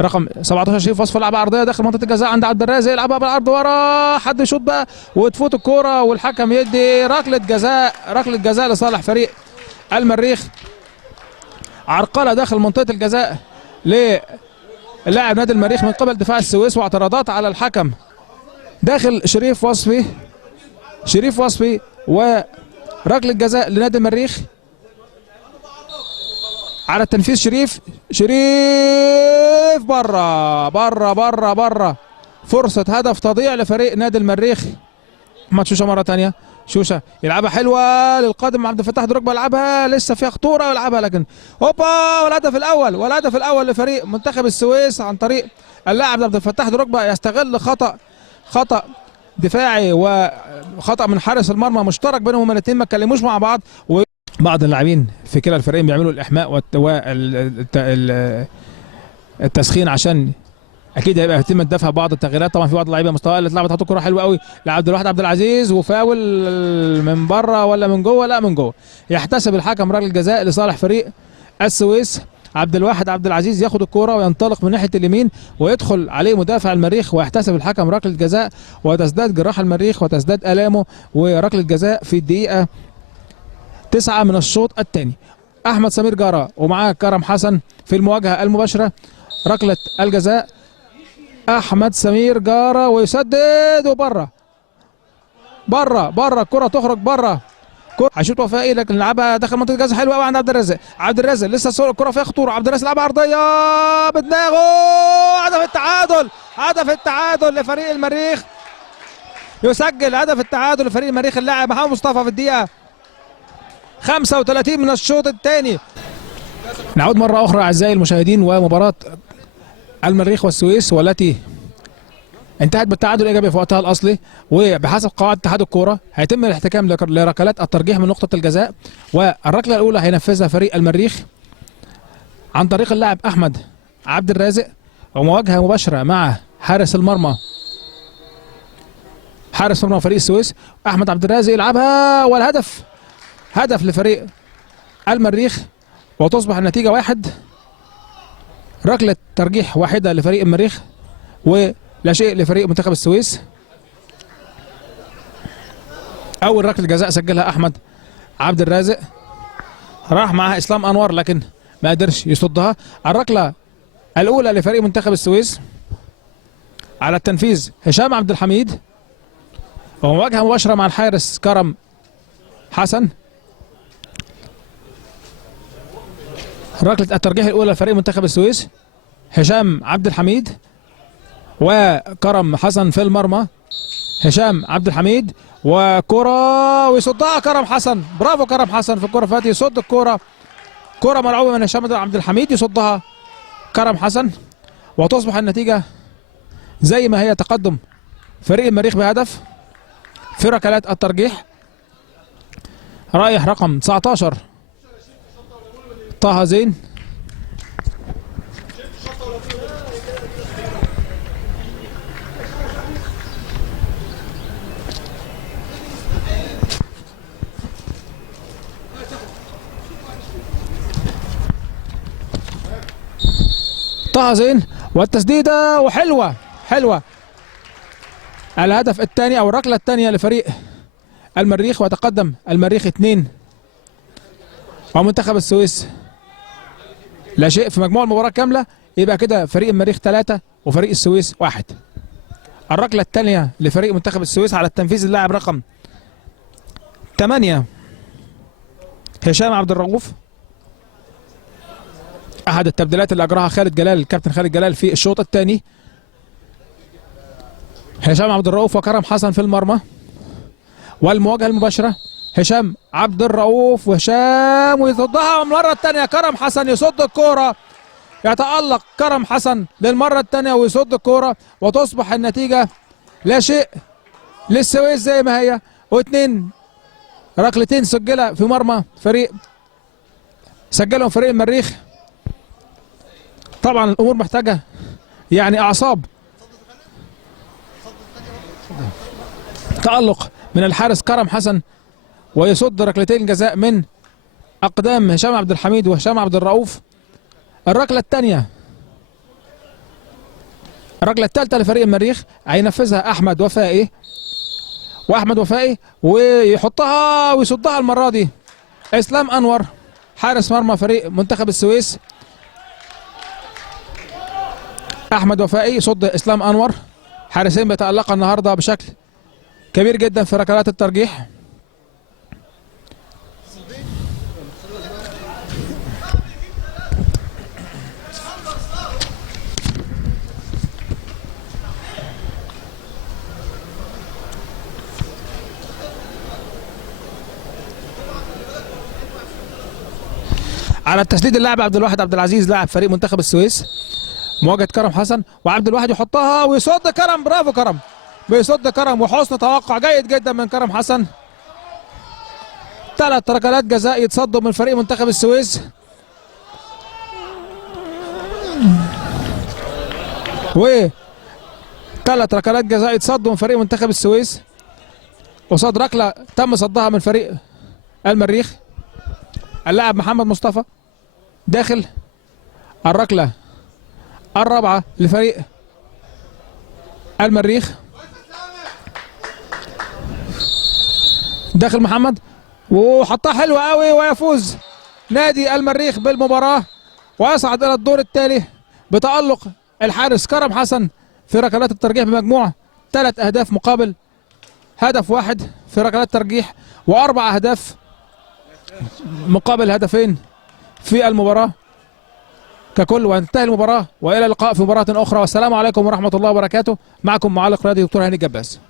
رقم 17 شريف وصف لعبه عرضيه داخل منطقه الجزاء عند عبد الرازق، يلعبها بالعرض ورا، حد يشوط بقى وتفوت الكوره والحكم يدي ركله جزاء، ركله جزاء لصالح فريق المريخ. عرقله داخل منطقه الجزاء للاعب نادي المريخ من قبل دفاع السويس، واعتراضات على الحكم داخل شريف وصفي وركله جزاء لنادي المريخ على التنفيذ. شريف بره فرصة هدف تضيع لفريق نادي المريخ. احمد شوشة مرة تانية، شوشة يلعبها حلوة للقادم عبد الفتاح درجبة، يلعبها لسه فيها خطورة ويلعبها لكن هوبا، والهدف الأول لفريق منتخب السويس عن طريق اللاعب عبد الفتاح درجبة، يستغل خطأ دفاعي وخطأ من حارس المرمى مشترك بينهم هما الاثنين، ما اتكلموش مع بعض، وبعض اللاعبين في كلا الفريقين بيعملوا الإحماء والتسخين عشان اكيد هيبقى يتم الدفع بعض التغييرات. طبعا في بعض اللعيبه مستوى اللي اتلعبت، حطوا كوره حلوه قوي لعبد الواحد عبد العزيز وفاول من بره ولا من جوه؟ لا من جوه. يحتسب الحكم ركله جزاء لصالح فريق السويس. عبد الواحد عبد العزيز ياخد الكوره وينطلق من ناحيه اليمين ويدخل عليه مدافع المريخ، ويحتسب الحكم ركله جزاء، وتزداد جراح المريخ وتزداد الامه، وركله جزاء في الدقيقه 9 من الشوط الثاني. احمد سمير جاره ومعاه كرم حسن في المواجهه المباشره. ركله الجزاء احمد سمير جاره ويسدد وبره الكره تخرج بره. هيشوط وفائي لكن لعبها داخل منطقه الجزاء حلوه قوي عند عبد الرازق لسه الكره فيها خطوره. عبد الرازق لعبها عرضيه بدماغه، هدف التعادل لفريق المريخ. يسجل هدف التعادل لفريق المريخ اللاعب محمد مصطفى في الدقيقه 35 من الشوط الثاني. نعود مره اخرى اعزائي المشاهدين ومباراه المريخ والسويس، والتي انتهت بالتعادل الايجابي في وقتها الاصلي، وبحسب قواعد اتحاد الكوره هيتم الاحتكام لركلات الترجيح من نقطه الجزاء، والركله الاولى هينفذها فريق المريخ عن طريق اللاعب احمد عبد الرازق، ومواجهه مباشره مع حارس المرمى فريق السويس. احمد عبد الرازق يلعبها والهدف هدف لفريق المريخ، وتصبح النتيجه 1. ركله ترجيح واحده لفريق المريخ ولا شيء لفريق منتخب السويس. اول ركله جزاء سجلها احمد عبد الرازق، راح معها اسلام انور لكن ما قدرش يصدها. الركله الاولى لفريق منتخب السويس على التنفيذ هشام عبد الحميد، ومواجهه مباشره مع الحارس كرم حسن. ركله الترجيح الاولى لفريق منتخب السويس هشام عبد الحميد وكرم حسن في المرمى. هشام عبد الحميد وكرة ويصدها كرم حسن، برافو كرم حسن في الكرة فاتي يصد الكرة، كرة ملعوبة من هشام عبد الحميد يصدها كرم حسن، وتصبح النتيجة زي ما هي، تقدم فريق المريخ بهدف في ركلات الترجيح. رايح رقم 19 طه زين، والتسديده وحلوه الهدف الثاني او الركله الثانيه لفريق المريخ، وتقدم المريخ 2 ومنتخب السويس لا شيء في مجموع المباراه كامله. يبقى كده فريق المريخ 3 وفريق السويس 1. الركله الثانيه لفريق منتخب السويس على التنفيذ اللاعب رقم 8 هشام عبد الرؤوف، احد التبديلات اللي اجراها الكابتن خالد جلال في الشوط الثاني. هشام عبد الرؤوف وكرم حسن في المرمى، والمواجهه المباشره هشام عبد الرؤوف ويصدها المره الثانيه كرم حسن، يصد الكوره، يتألق كرم حسن للمره الثانيه ويصد الكوره، وتصبح النتيجه لا شيء للسويس زي ما هي، واثنين ركلتين سجلها في مرمى سجلهم فريق المريخ. طبعا الامور محتاجه يعني اعصاب، تألق من الحارس كرم حسن ويصد ركلتين جزاء من اقدام هشام عبد الحميد وهشام عبد الرؤوف. الركله الثانيه الركله الثالثه لفريق المريخ هينفذها احمد وفائي، واحمد وفائي ويحطها ويصدها المره دي اسلام انور حارس مرمى فريق منتخب السويس. احمد وفائي صد اسلام انور. حارسين بيتألقا النهارده بشكل كبير جدا في ركلات الترجيح. على التسديد اللاعب عبد الواحد عبد العزيز لاعب فريق منتخب السويس، مواجهه كرم حسن، وعبد الواحد يحطها ويصد كرم. برافو كرم، بيصد كرم وحسن توقع جيد جدا من كرم حسن. 3 ركلات جزاء يتصدوا من فريق منتخب السويس، و 3 ركلات جزاء يتصدوا من فريق منتخب السويس قصاد ركله تم صدها من فريق المريخ. اللاعب محمد مصطفى داخل الركله الرابعه لفريق المريخ. داخل محمد وحطها حلوه قوي، ويفوز نادي المريخ بالمباراه ويصعد الى الدور التالي بتألق الحارس كرم حسن في ركلات الترجيح بمجموع 3 اهداف مقابل هدف واحد في ركلات ترجيح، و4 اهداف مقابل هدفين في المباراة ككل. وانتهي المباراة والى اللقاء في مباراة اخرى، والسلام عليكم ورحمة الله وبركاته. معكم معلق رياضي دكتور هاني الجباس.